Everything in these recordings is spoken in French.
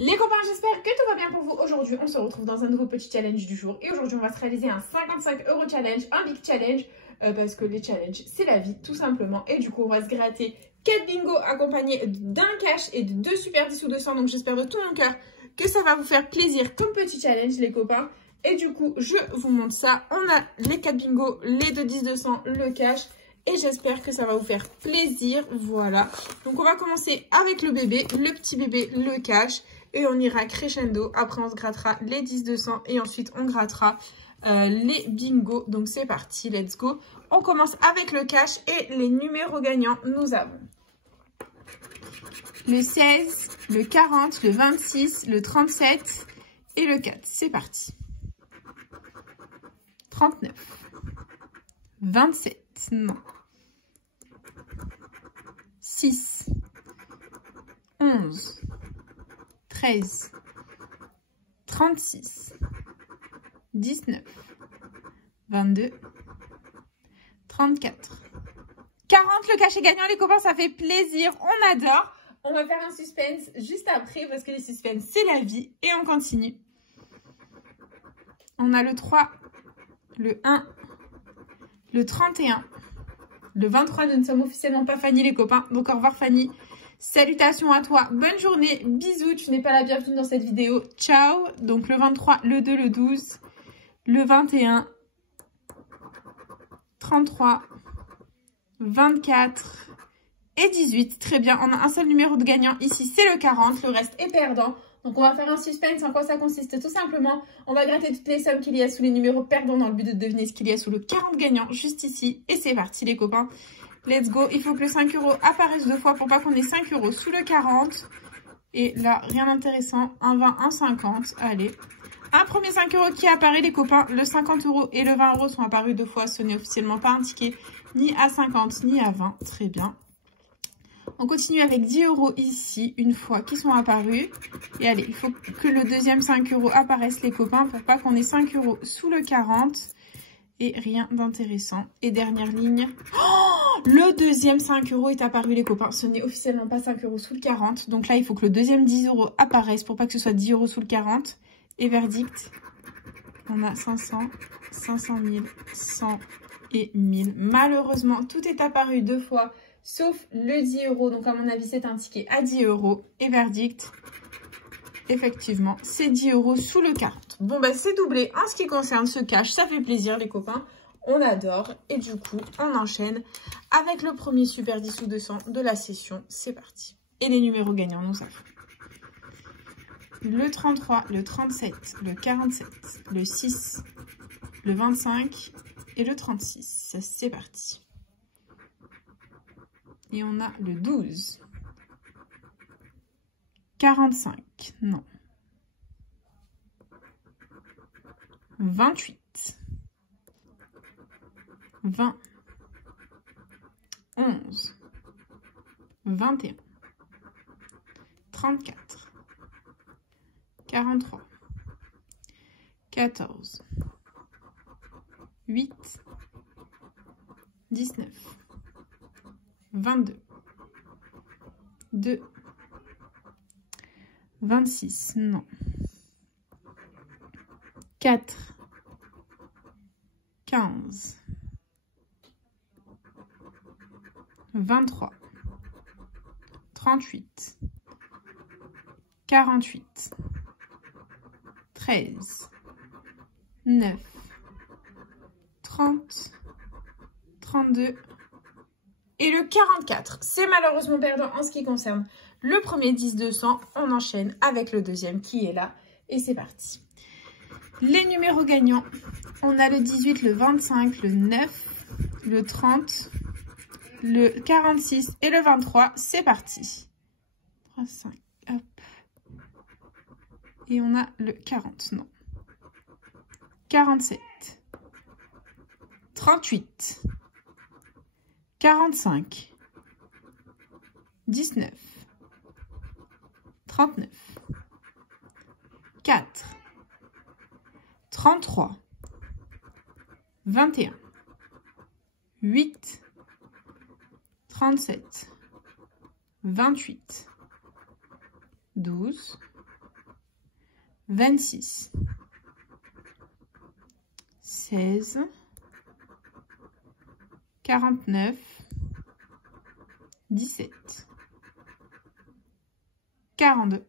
Les copains, j'espère que tout va bien pour vous. Aujourd'hui, on se retrouve dans un nouveau petit challenge du jour. Et aujourd'hui, on va se réaliser un 55 € challenge, un big challenge. Parce que les challenges, c'est la vie, tout simplement. Et du coup, on va se gratter 4 bingo accompagnés d'un cash et de 2 super 10 ou 200. Donc, j'espère de tout mon cœur que ça va vous faire plaisir comme petit challenge, les copains. Et du coup, je vous montre ça. On a les 4 bingo, les 2 10 200, le cash. Et j'espère que ça va vous faire plaisir. Voilà. Donc, on va commencer avec le bébé, le petit bébé, le cash. Et on ira crescendo. Après, on se grattera les 10 200 et ensuite, on grattera les bingo. Donc, c'est parti. Let's go. On commence avec le cash et les numéros gagnants. Nous avons le 16, le 40, le 26, le 37 et le 4. C'est parti. 39, 27, non. 6, 11, 13, 36, 19, 22, 34, 40. Le cachet gagnant, les copains, ça fait plaisir. On adore. On va faire un suspense juste après parce que les suspens, c'est la vie. Et on continue. On a le 3, le 1, le 31, le 23. Nous ne sommes officiellement pas Fanny, les copains. Donc, au revoir, Fanny. Salutations à toi. Bonne journée. Bisous. Tu n'es pas la bienvenue dans cette vidéo. Ciao. Donc, le 23, le 2, le 12, le 21, 33, 24 et 18. Très bien. On a un seul numéro de gagnant ici. C'est le 40. Le reste est perdant. Donc, on va faire un suspense. En quoi ça consiste? Tout simplement, on va gratter toutes les sommes qu'il y a sous les numéros perdants dans le but de deviner ce qu'il y a sous le 40 gagnant juste ici. Et c'est parti, les copains. Let's go. Il faut que le 5 € apparaisse 2 fois pour pas qu'on ait 5 € sous le 40. Et là, rien d'intéressant. Un 20, un 50. Allez. Un premier 5 € qui apparaît, les copains. Le 50 € et le 20 € sont apparus 2 fois. Ce n'est officiellement pas un ticket ni à 50 ni à 20. Très bien. On continue avec 10 € ici, une fois qui sont apparus. Et allez, il faut que le deuxième 5 € apparaisse, les copains, pour pas qu'on ait 5 € sous le 40. Et rien d'intéressant. Et dernière ligne. Oh, le deuxième 5 € est apparu, les copains. Ce n'est officiellement pas 5 € sous le 40. Donc là, il faut que le deuxième 10 € apparaisse pour pas que ce soit 10 € sous le 40. Et verdict, on a 500, 500 000, 100 et 1000. Malheureusement, tout est apparu 2 fois, sauf le 10 €. Donc, à mon avis, c'est un ticket à 10 €. Et verdict, effectivement, c'est 10 € sous le 40. Bon, bah, c'est doublé. En ce qui concerne ce cash, ça fait plaisir, les copains. On adore. Et du coup, on enchaîne avec le premier super 10 ou 200 de la session. C'est parti. Et les numéros gagnants, nous avons le 33, le 37, le 47, le 6, le 25 et le 36. C'est parti. Et on a le 12, 45, non. 28, 20, 11, 21, 34, 43, 14, 8, 19, 22, 2, 26, non. 4, 15, 23, 38, 48, 13, 9, 30, 32 et le 44. C'est malheureusement perdant en ce qui concerne le premier 10 200. On enchaîne avec le deuxième qui est là et c'est parti. Les numéros gagnants, on a le 18, le 25, le 9, le 30, le 46 et le 23. C'est parti. 3, 5, hop. Et on a le 40, non. 47, 38, 45, 19, 39, 4, 33, 21, 8, 37, 28, 12, 26, 16, 49, 17, 42,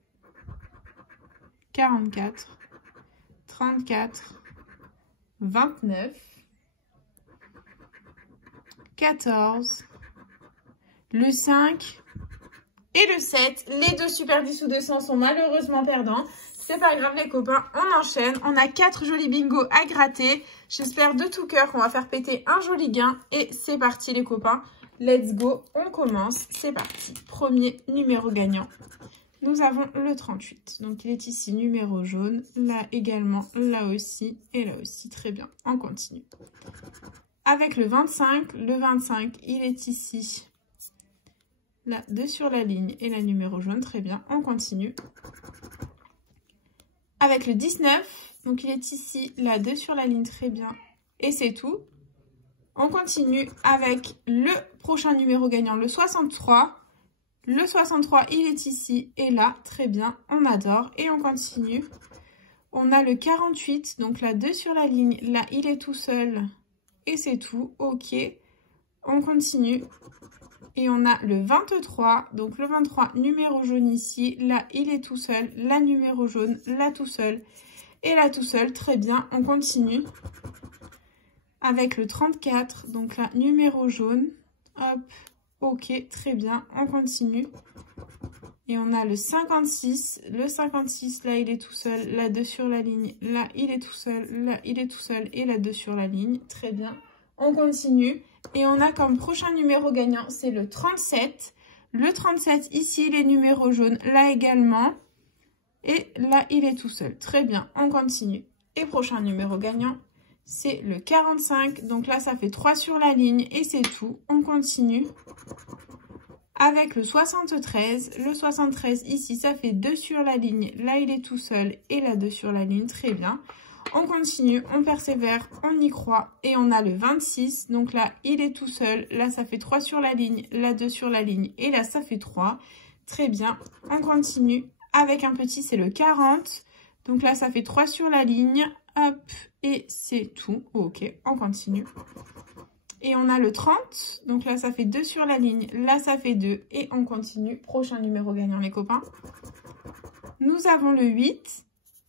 44, 34, 29, 14, le 5 et le 7. Les deux super 10 ou 200 sont malheureusement perdants. C'est pas grave les copains, on enchaîne. On a 4 jolis bingos à gratter. J'espère de tout cœur qu'on va faire péter un joli gain. Et c'est parti les copains, let's go, on commence. C'est parti, premier numéro gagnant. Nous avons le 38, donc il est ici numéro jaune, là également, là aussi et là aussi, très bien, on continue. Avec le 25, il est ici, là 2 sur la ligne et la numéro jaune, très bien, on continue. Avec le 19, donc il est ici, là 2 sur la ligne, très bien, et c'est tout. On continue avec le prochain numéro gagnant, le 63. Le 63, il est ici et là, très bien, on adore. Et on continue. On a le 48, donc là, 2 sur la ligne. Là, il est tout seul et c'est tout. Ok, on continue. Et on a le 23, donc le 23, numéro jaune ici. Là, il est tout seul. La numéro jaune, là, tout seul. Et là, tout seul, très bien, on continue. Avec le 34, donc là, numéro jaune. Hop. Ok, très bien, on continue. Et on a le 56. Le 56, là, il est tout seul. Là, 2 sur la ligne. Là, il est tout seul. Là, il est tout seul. Et là, 2 sur la ligne. Très bien. On continue. Et on a comme prochain numéro gagnant, c'est le 37. Le 37, ici, les numéros jaunes. Là également. Et là, il est tout seul. Très bien, on continue. Et prochain numéro gagnant, c'est le 45. Donc là, ça fait 3 sur la ligne et c'est tout. On continue. Avec le 73. Le 73, ici, ça fait 2 sur la ligne. Là, il est tout seul. Et là, 2 sur la ligne. Très bien. On continue, on persévère, on y croit. Et on a le 26. Donc là, il est tout seul. Là, ça fait 3 sur la ligne. Là, 2 sur la ligne. Et là, ça fait 3. Très bien. On continue. Avec un petit, c'est le 40. Donc là, ça fait 3 sur la ligne. Hop. Et c'est tout. Ok, on continue. Et on a le 30. Donc là, ça fait 2 sur la ligne. Là, ça fait 2. Et on continue. Prochain numéro gagnant, les copains. Nous avons le 8.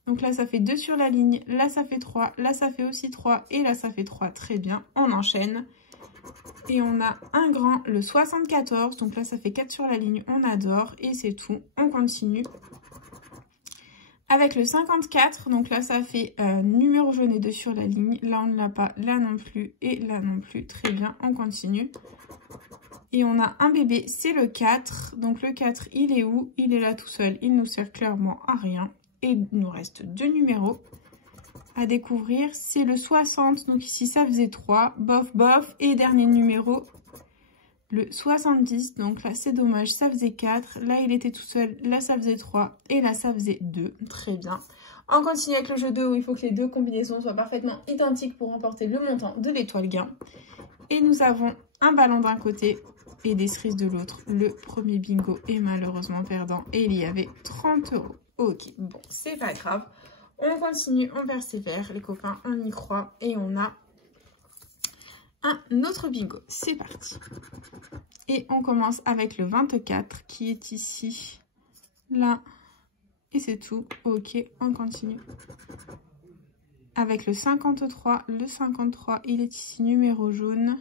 Donc là, ça fait 2 sur la ligne. Là, ça fait 3. Là, ça fait aussi 3. Et là, ça fait 3. Très bien. On enchaîne. Et on a un grand, le 74. Donc là, ça fait 4 sur la ligne. On adore. Et c'est tout. On continue. Avec le 54, donc là, ça fait numéro jaune et 2 sur la ligne. Là, on ne l'a pas. Là non plus. Et là non plus. Très bien, on continue. Et on a un bébé, c'est le 4. Donc le 4, il est où? Il est là tout seul. Il nous sert clairement à rien. Et il nous reste 2 numéros à découvrir. C'est le 60. Donc ici, ça faisait 3. Bof, bof. Et dernier numéro, le 70, donc là c'est dommage, ça faisait 4, là il était tout seul, là ça faisait 3 et là ça faisait 2, très bien. On continue avec le jeu 2 où il faut que les deux combinaisons soient parfaitement identiques pour remporter le montant de l'étoile gain. Et nous avons un ballon d'un côté et des cerises de l'autre. Le premier bingo est malheureusement perdant et il y avait 30 €. Ok, bon c'est pas grave, on continue, on persévère les copains, on y croit et on a un autre bingo. C'est parti. Et on commence avec le 24 qui est ici, là, et c'est tout. Ok, on continue. Avec le 53, il est ici numéro jaune,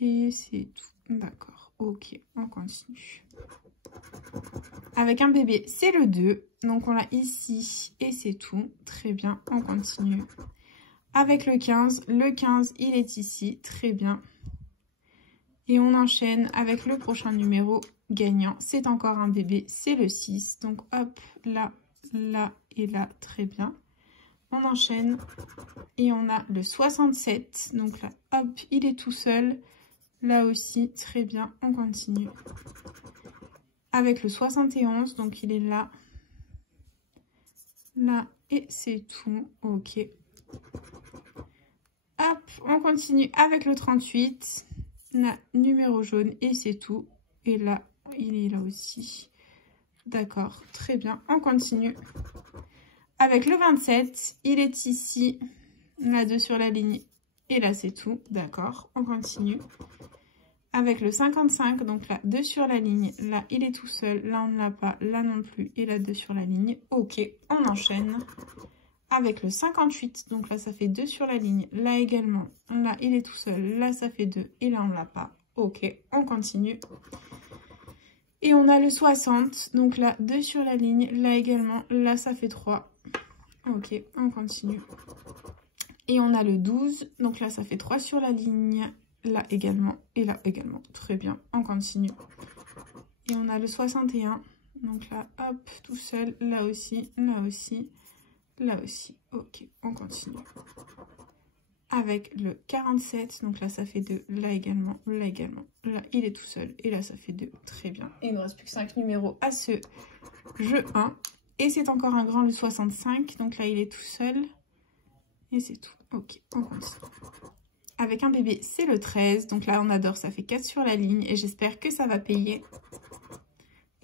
et c'est tout. D'accord, ok, on continue. Avec un bébé, c'est le 2, donc on l'a ici, et c'est tout. Très bien, on continue. Avec le 15, il est ici, très bien. Et on enchaîne avec le prochain numéro gagnant. C'est encore un bébé, c'est le 6. Donc hop, là, là et là, très bien. On enchaîne et on a le 67. Donc là, hop, il est tout seul. Là aussi, très bien, on continue. Avec le 71, donc il est là, là et c'est tout, ok. Hop, on continue avec le 38, là, numéro jaune, et c'est tout. Et là, il est là aussi. D'accord, très bien, on continue. Avec le 27, il est ici, là 2 sur la ligne, et là c'est tout, d'accord, on continue. Avec le 55, donc là 2 sur la ligne, là il est tout seul, là on ne l'a pas, là non plus, et là 2 sur la ligne, ok, on enchaîne. Avec le 58, donc là ça fait 2 sur la ligne, là également, là il est tout seul, là ça fait 2, et là on ne l'a pas, ok, on continue. Et on a le 60, donc là 2 sur la ligne, là également, là ça fait 3, ok, on continue. Et on a le 12, donc là ça fait 3 sur la ligne, là également, et là également, très bien, on continue. Et on a le 61, donc là, hop, tout seul, là aussi, là aussi, là aussi, ok, on continue. Avec le 47, donc là ça fait 2, là également, là il est tout seul, et là ça fait 2, très bien. Et il ne reste plus que 5 numéros à ce jeu 1. Et c'est encore un grand, le 65, donc là il est tout seul, et c'est tout, ok, on continue. Avec un bébé, c'est le 13, donc là on adore, ça fait 4 sur la ligne, et j'espère que ça va payer.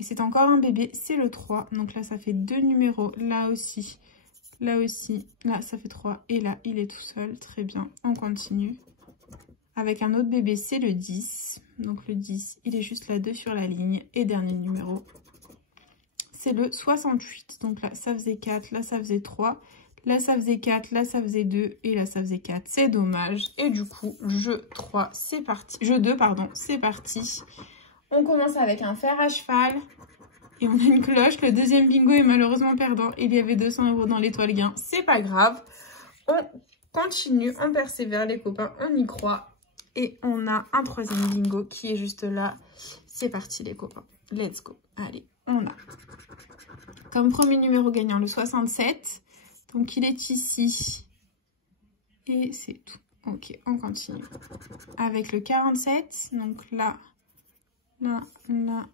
Et c'est encore un bébé, c'est le 3, donc là ça fait 2 numéros, là aussi, là ça fait 3, et là il est tout seul, très bien, on continue. Avec un autre bébé, c'est le 10, donc le 10, il est juste là 2 sur la ligne, et dernier numéro, c'est le 68, donc là ça faisait 4, là ça faisait 3, là ça faisait 4, là ça faisait 2, et là ça faisait 4, c'est dommage. Et du coup, jeu 3, c'est parti, jeu 2, pardon, c'est parti. On commence avec un fer à cheval. Et on a une cloche. Le deuxième bingo est malheureusement perdant. Il y avait 200 € dans l'étoile gain. C'est pas grave. On continue, on persévère les copains, on y croit. Et on a un troisième bingo qui est juste là. C'est parti les copains. Let's go. Allez, on a comme premier numéro gagnant le 67. Donc il est ici. Et c'est tout. Ok, on continue. Avec le 47. Donc là, là, là.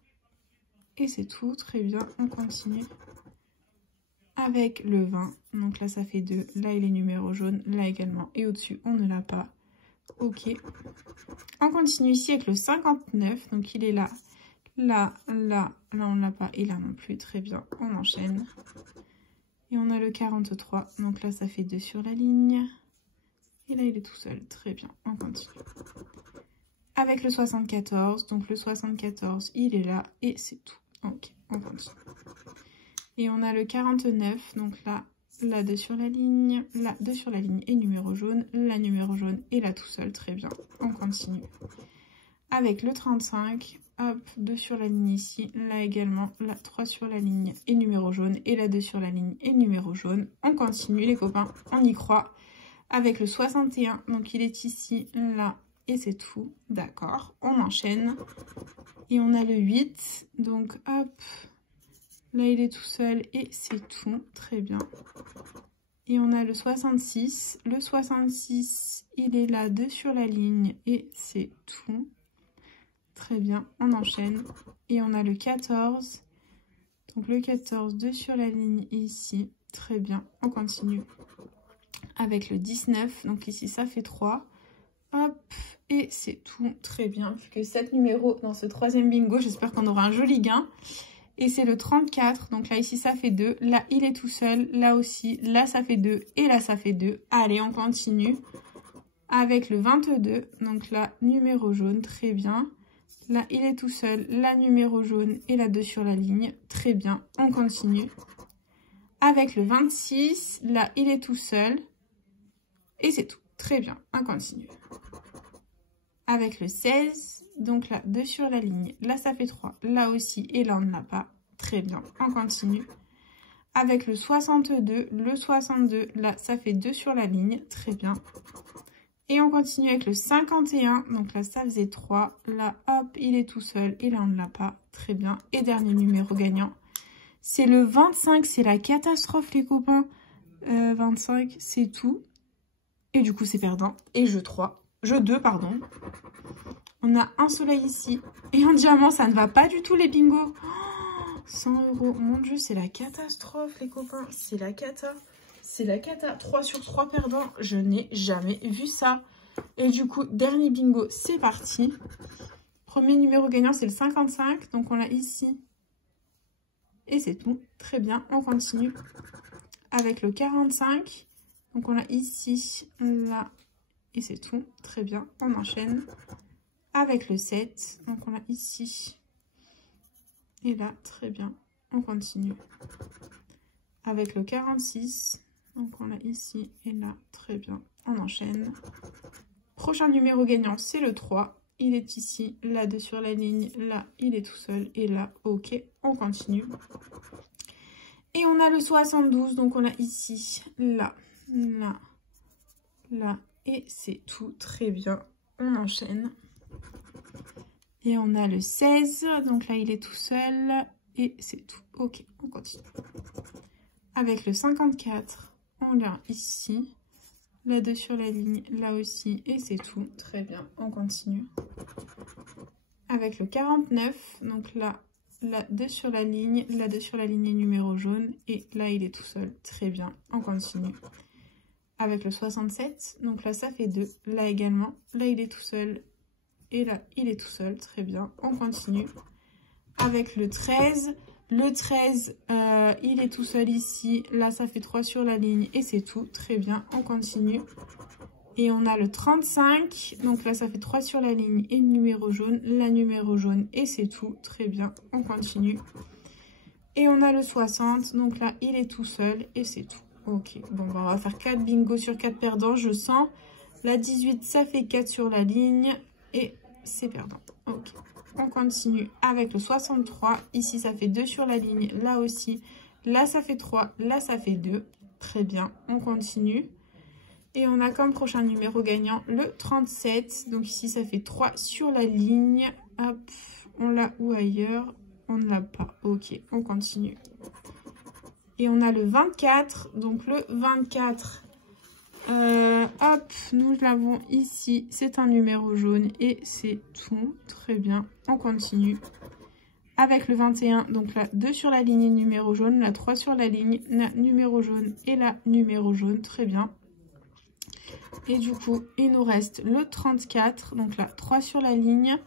Et c'est tout, très bien, on continue. Avec le 20, donc là ça fait 2, là il est numéro jaune, là également, et au-dessus on ne l'a pas. Ok. On continue ici avec le 59, donc il est là, là, là, là on ne l'a pas, et là non plus, très bien, on enchaîne. Et on a le 43, donc là ça fait 2 sur la ligne, et là il est tout seul, très bien, on continue. Avec le 74, donc le 74, il est là, et c'est tout. Ok, on continue. Et on a le 49, donc là, là 2 sur la ligne, là 2 sur la ligne et numéro jaune, là numéro jaune et là tout seul, très bien, on continue. Avec le 35, hop, 2 sur la ligne ici, là également, là 3 sur la ligne et numéro jaune, et là 2 sur la ligne et numéro jaune, on continue les copains, on y croit. Avec le 61, donc il est ici, là, et c'est tout, d'accord, on enchaîne. Et on a le 8, donc hop, là il est tout seul et c'est tout, très bien. Et on a le 66, il est là 2 sur la ligne et c'est tout, très bien, on enchaîne. Et on a le 14, donc le 14, 2 sur la ligne ici, très bien, on continue. Avec le 19, donc ici ça fait 3, hop, et c'est tout, très bien. Plus que 7 numéros dans ce troisième bingo, j'espère qu'on aura un joli gain. Et c'est le 34, donc là ici ça fait 2, là il est tout seul, là aussi, là ça fait 2, et là ça fait 2. Allez, on continue. Avec le 22, donc là numéro jaune, très bien. Là il est tout seul, là numéro jaune, et là 2 sur la ligne, très bien, on continue. Avec le 26, là il est tout seul, et c'est tout, très bien, on continue. Avec le 16, donc là 2 sur la ligne, là ça fait 3, là aussi, et là on ne l'a pas, très bien, on continue. Avec le 62, là ça fait 2 sur la ligne, très bien. Et on continue avec le 51, donc là ça faisait 3, là hop, il est tout seul, et là on ne l'a pas, très bien. Et dernier numéro gagnant, c'est le 25, c'est la catastrophe les copains, 25 c'est tout. Et du coup c'est perdant, et jeu 2, pardon. On a un soleil ici. Et en diamant, ça ne va pas du tout les bingos. Oh, 100 €. Mon Dieu, c'est la catastrophe, les copains. C'est la cata. C'est la cata. 3 sur 3 perdants. Je n'ai jamais vu ça. Et du coup, dernier bingo, c'est parti. Premier numéro gagnant, c'est le 55. Donc, on l'a ici. Et c'est tout. Très bien, on continue. avec le 45. Donc on a ici, là, et c'est tout. Très bien, on enchaîne avec le 7. Donc on a ici et là, très bien, on continue. Avec le 46, donc on a ici et là, très bien, on enchaîne. Prochain numéro gagnant, c'est le 3. Il est ici, là, 2 sur la ligne, là, il est tout seul, et là, ok, on continue. Et on a le 72, donc on a ici, là, là, là, et c'est tout, très bien, on enchaîne. Et on a le 16, donc là, il est tout seul, et c'est tout, ok, on continue. Avec le 54, on l'a ici, là 2 sur la ligne, là aussi, et c'est tout. Très bien, on continue. Avec le 49, donc là 2 sur la ligne, là 2 sur la ligne numéro jaune, et là il est tout seul. Très bien, on continue. Avec le 67, donc là ça fait 2, là également, là il est tout seul, et là il est tout seul. Très bien, on continue. Avec le 13, il est tout seul ici. Là, ça fait 3 sur la ligne et c'est tout. Très bien, on continue. Et on a le 35. Donc là, ça fait 3 sur la ligne et le numéro jaune. La numéro jaune et c'est tout. Très bien, on continue. Et on a le 60. Donc là, il est tout seul et c'est tout. Ok, bon, bah, on va faire 4 bingo sur 4 perdants, je sens. La 18, ça fait 4 sur la ligne et c'est perdant. Ok. On continue avec le 63. Ici, ça fait 2 sur la ligne. Là aussi. Là, ça fait 3. Là, ça fait 2. Très bien. On continue. Et on a comme prochain numéro gagnant le 37. Donc ici, ça fait 3 sur la ligne. Hop. On l'a ou ailleurs. On ne l'a pas. Ok. On continue. Et on a le 24. Donc le 24. Hop, nous l'avons ici, c'est un numéro jaune et c'est tout, très bien, on continue. Avec le 21, donc là 2 sur la ligne numéro jaune, là 3 sur la ligne, là numéro jaune et là numéro jaune, très bien. Et du coup, il nous reste le 34, donc là 3 sur la ligne,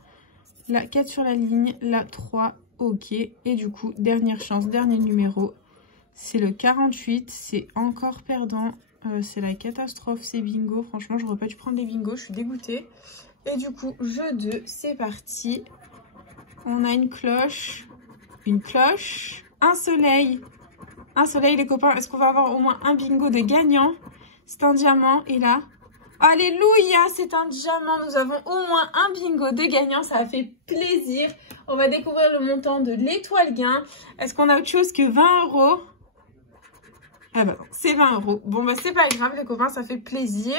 là 4 sur la ligne, là 3, ok. Et du coup, dernière chance, dernier numéro, c'est le 48, c'est encore perdant. C'est la catastrophe, c'est bingo. Franchement, j'aurais pas dû prendre les bingos, je suis dégoûtée. Et du coup, jeu 2, c'est parti. On a une cloche, un soleil. Un soleil, les copains. Est-ce qu'on va avoir au moins un bingo de gagnant? C'est un diamant. Et là, alléluia, c'est un diamant. Nous avons au moins un bingo de gagnant. Ça a fait plaisir. On va découvrir le montant de l'étoile gain. Est-ce qu'on a autre chose que 20 €? Ah bah non, c'est 20 €. Bon bah c'est pas grave les copains, ça fait plaisir.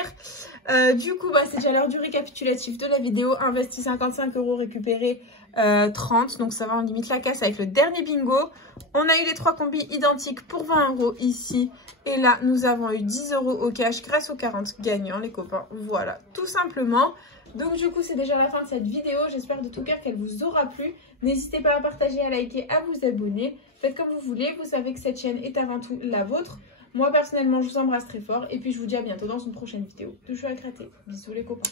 Du coup bah c'est déjà l'heure du récapitulatif de la vidéo. Investi 55 €, récupéré 30. Donc ça va, on limite la casse avec le dernier bingo. On a eu les 3 combis identiques pour 20 € ici. Et là nous avons eu 10 € au cash grâce aux 40 gagnants les copains. Voilà, tout simplement. Donc du coup c'est déjà la fin de cette vidéo. J'espère de tout cœur qu'elle vous aura plu. N'hésitez pas à partager, à liker, à vous abonner. Faites comme vous voulez. Vous savez que cette chaîne est avant tout la vôtre. Moi personnellement je vous embrasse très fort. Et puis je vous dis à bientôt dans une prochaine vidéo de jeux à gratter. Bisous les copains.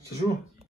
C'est chaud.